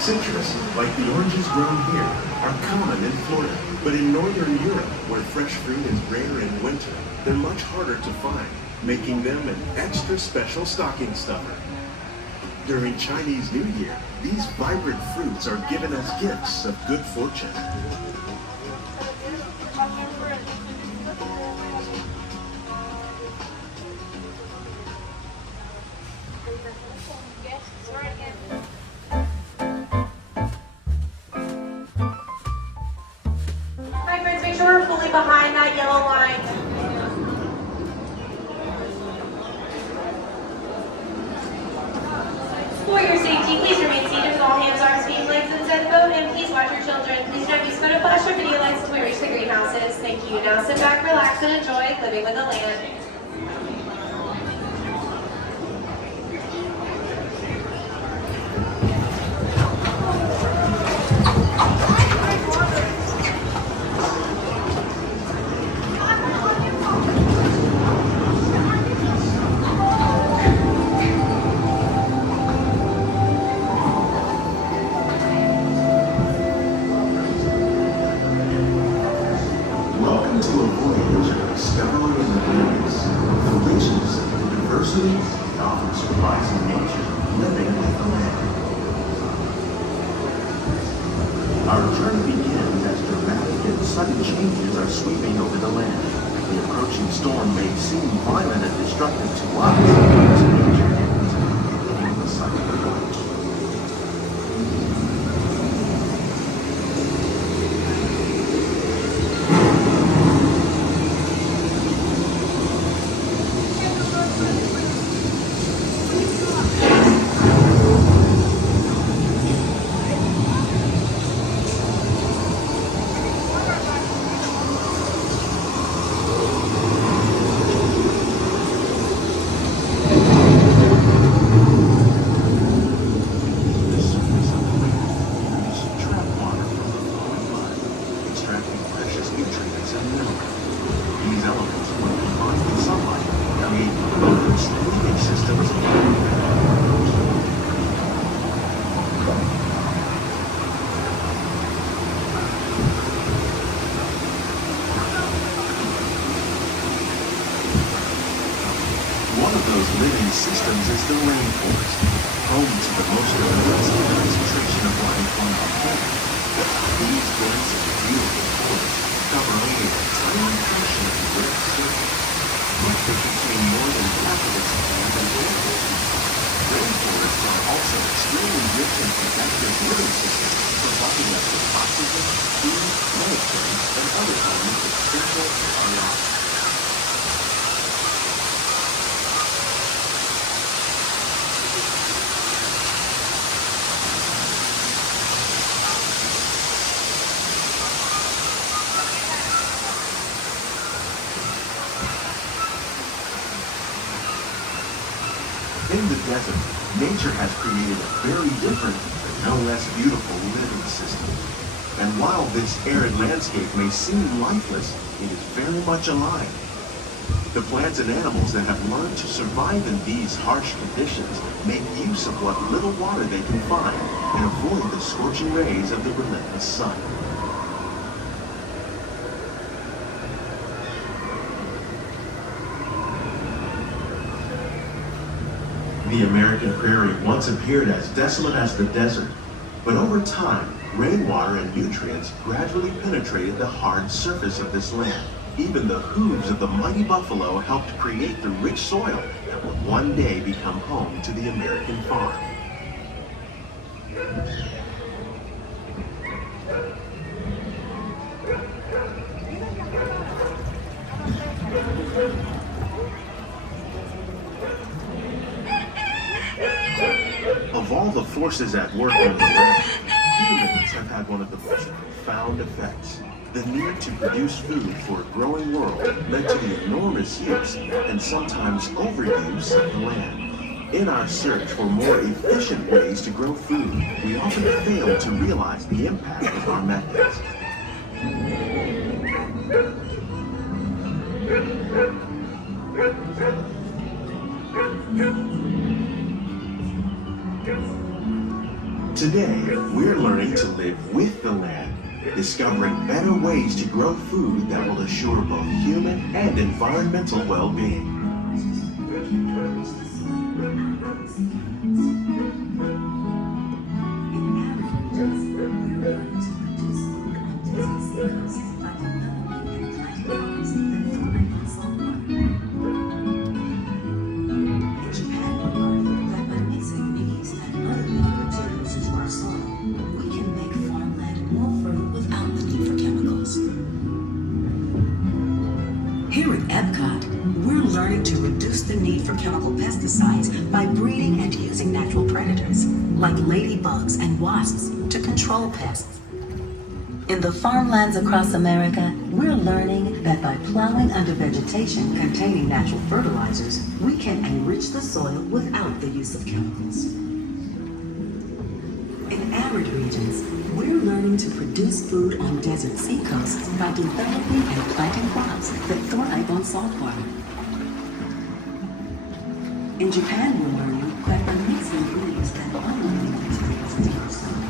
Citrus, like the oranges grown here, are common in Florida, but in northern Europe, where fresh fruit is rare in winter, they're much harder to find, making them an extra special stocking stuffer. During Chinese New Year, these vibrant fruits are given as gifts of good fortune. Hi friends, make sure we're fully behind that yellow line. For your safety, please remain seated with all hands, arms, feet, legs in said boat, and please watch your children. Please don't use photo flash or video lights until we reach the greenhouses. Thank you. Now sit back, relax, and enjoy living with the land. Welcome to a voyage of discovery in the wilderness, the richness of the diversity that often surprising nature living with the land. Our journey begins as dramatic and sudden changes are sweeping over the land. The approaching storm may seem violent and destructive to us, but to nature it is in the sight of the light. One of those living systems is the rainforest, home to the most impressive concentration of life on our planet. These dense and beautiful forests cover only a tiny portion of the Earth's surface, yet they contain more than half of its land and water. Rainforests are also extremely rich and productive living systems, providing us with oxygen, food, nutrients, and other elements essential to our lives. In the desert, nature has created a very different, but no less beautiful living system. And while this arid landscape may seem lifeless, it is very much alive. The plants and animals that have learned to survive in these harsh conditions make use of what little water they can find and avoid the scorching rays of the relentless sun. The American prairie once appeared as desolate as the desert, but over time, rainwater and nutrients gradually penetrated the hard surface of this land. Even the hooves of the mighty buffalo helped create the rich soil that would one day become home to the American farm. Of all the forces at work on the land, humans have had one of the most profound effects. The need to produce food for a growing world led to the enormous use and sometimes overuse of the land. In our search for more efficient ways to grow food, we often fail to realize the impact of our methods. Today, we're learning to live with the land, discovering better ways to grow food that will assure both human and environmental well-being. Here at EPCOT, we're learning to reduce the need for chemical pesticides by breeding and using natural predators, like ladybugs and wasps, to control pests. In the farmlands across America, we're learning that by plowing under vegetation containing natural fertilizers, we can enrich the soil without the use of chemicals. In arid regions, we're learning to produce food on desert seacoasts by developing and planting crops that thrive on salt water. In Japan, we're learning that amazing breeds that only materials in our soil.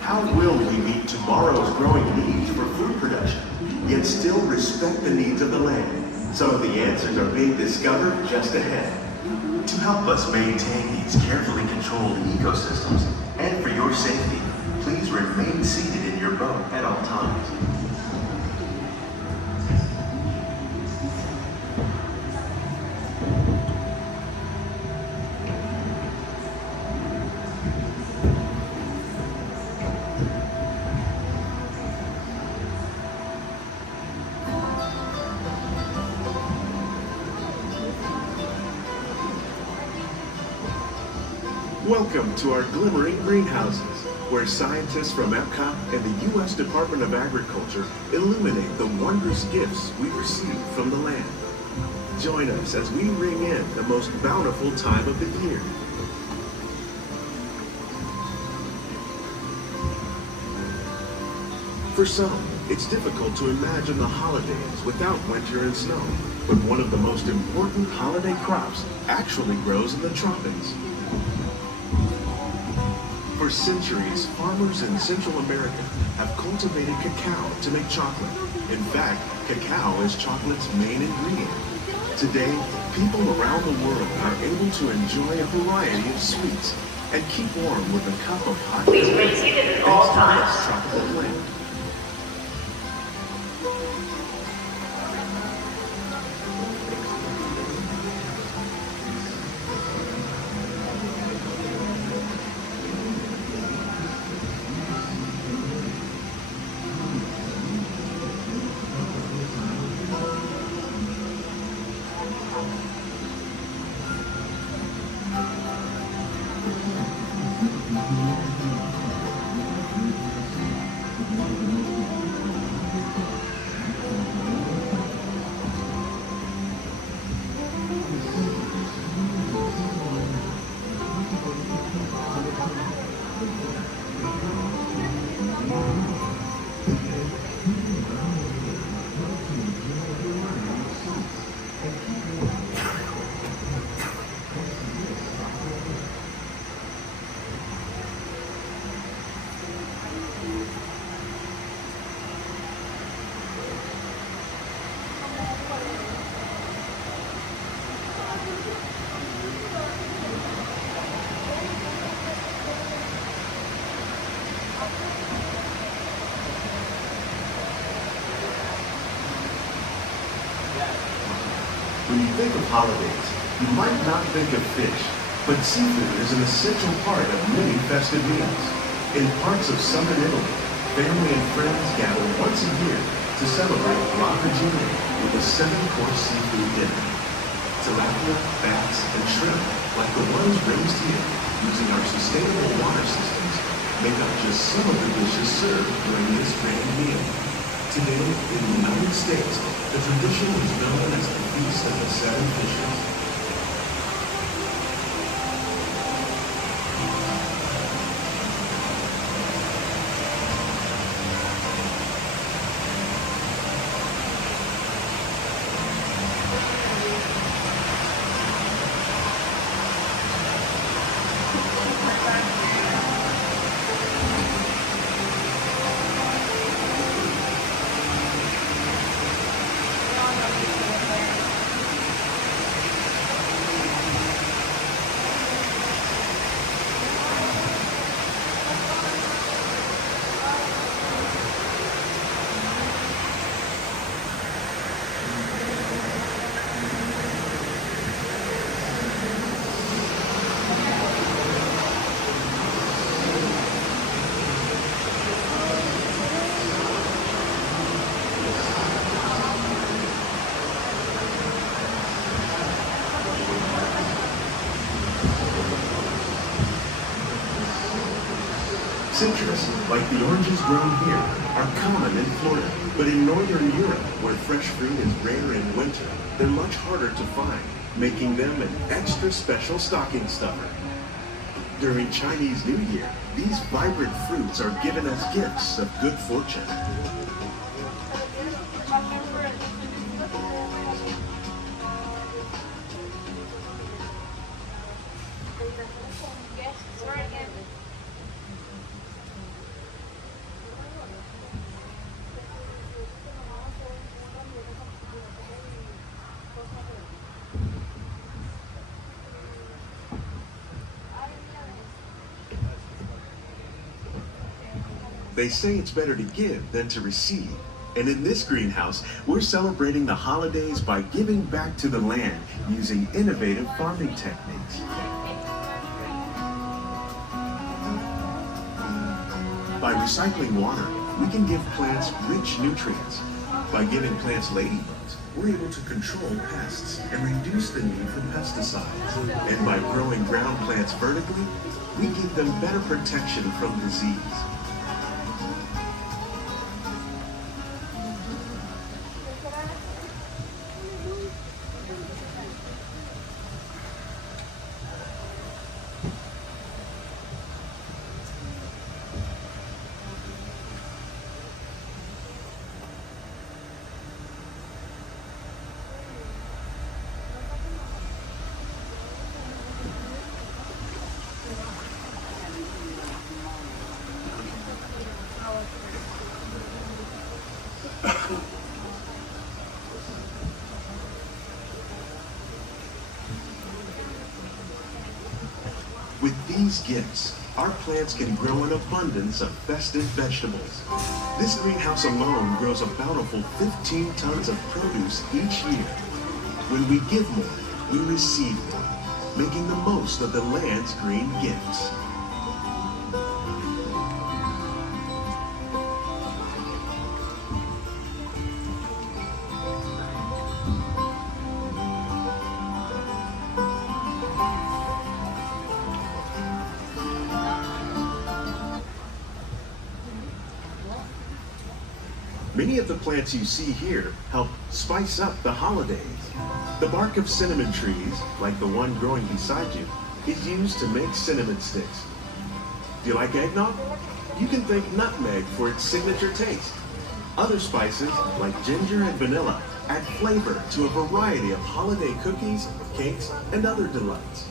How will we meet tomorrow's growing needs for food production, yet still respect the needs of the land? Some of the answers are being discovered just ahead. To help us maintain these carefully controlled ecosystems, and for your safety, please remain seated in your boat at all times. Welcome to our Glimmering Greenhouses, where scientists from EPCOT and the U.S. Department of Agriculture illuminate the wondrous gifts we receive from the land. Join us as we ring in the most bountiful time of the year. For some, it's difficult to imagine the holidays without winter and snow, but one of the most important holiday crops actually grows in the tropics. For centuries, farmers in Central America have cultivated cacao to make chocolate. In fact, cacao is chocolate's main ingredient. Today, people around the world are able to enjoy a variety of sweets and keep warm with a cup of hot Please chocolate remain seated at all thanks to this times. tropical blend. When you think of holidays, you might not think of fish, but seafood is an essential part of many festive meals. In parts of southern Italy, family and friends gather once a year to celebrate La Regina with a 7-course seafood dinner. Tilapia, bass, and shrimp, like the ones raised here using our sustainable water systems, make up just some of the dishes served during this grand meal. Today, in the United States, the tradition is known as the Feast of the Seven Fishes. Citrus, like the oranges grown here, are common in Florida, but in northern Europe, where fresh fruit is rare in winter, they're much harder to find, making them an extra special stocking stuffer. During Chinese New Year, these vibrant fruits are given as gifts of good fortune. They say it's better to give than to receive. And in this greenhouse, we're celebrating the holidays by giving back to the land using innovative farming techniques. By recycling water, we can give plants rich nutrients. By giving plants ladybugs, we're able to control pests and reduce the need for pesticides. And by growing ground plants vertically, we give them better protection from disease. With these gifts, our plants can grow an abundance of festive vegetables. This greenhouse alone grows a bountiful 15 tons of produce each year. When we give more, we receive more, making the most of the land's green gifts. Many of the plants you see here help spice up the holidays. The bark of cinnamon trees, like the one growing beside you, is used to make cinnamon sticks. Do you like eggnog? You can thank nutmeg for its signature taste. Other spices, like ginger and vanilla, add flavor to a variety of holiday cookies, cakes, and other delights.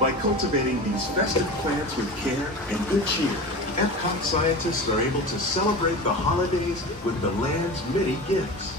By cultivating these festive plants with care and good cheer, EPCOT scientists are able to celebrate the holidays with the land's many gifts.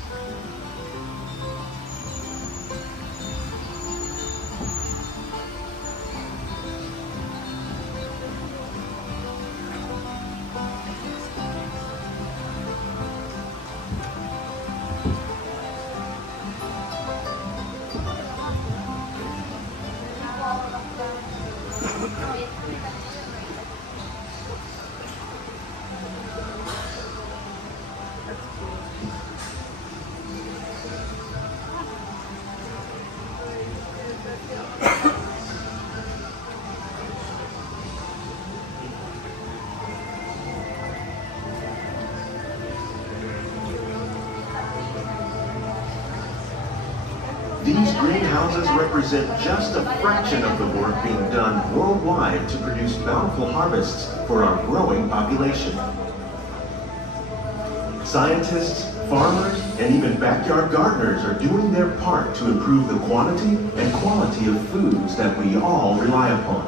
These greenhouses represent just a fraction of the work being done worldwide to produce bountiful harvests for our growing population. Scientists, farmers, and even backyard gardeners are doing their part to improve the quantity and quality of foods that we all rely upon.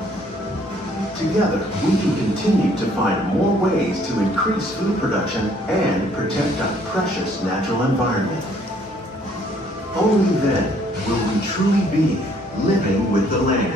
Together, we can continue to find more ways to increase food production and protect our precious natural environment. Only then will we truly be living with the land.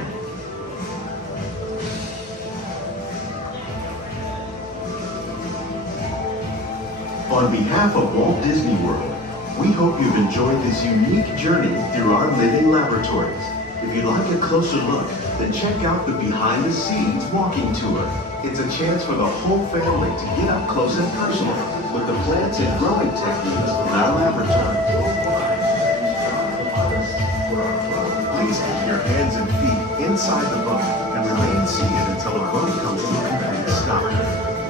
On behalf of Walt Disney World, we hope you've enjoyed this unique journey through our living laboratories. If you'd like a closer look, then check out the Behind the Scenes walking tour. It's a chance for the whole family to get up close and personal with the plants and growing techniques in our laboratory. Please keep your hands and feet inside the boat and remain seated until the boat comes to a complete stop.